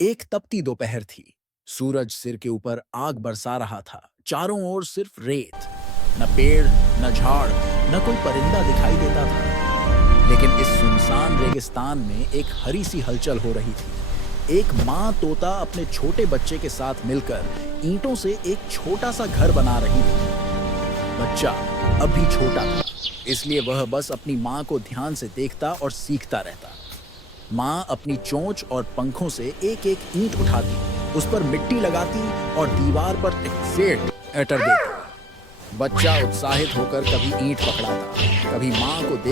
एक तपती दोपहर थी। सूरज सिर के ऊपर आग बरसा रहा था। चारों ओर सिर्फ रेत। न पेड़, न झाड़, न कोई परिंदा दिखाई देता था। लेकिन इस सुनसान रेगिस्तान में एक हरी सी हलचल हो रही थी। एक माँ तोता अपने छोटे बच्चे के साथ मिलकर ईंटों से एक छोटा सा घर बना रही थी। बच्चा अभी छोटा था, इसलिए वह बस अपनी माँ को ध्यान से देखता और सीखता रहता। माँ अपनी चोंच और पंखों से एक एक ईंट उठाती, उस पर मिट्टी लगाती और दीवार पर सेठ एटर देती। बच्चा उत्साहित होकर कभी ईंट पकड़ाता, कभी माँ को देख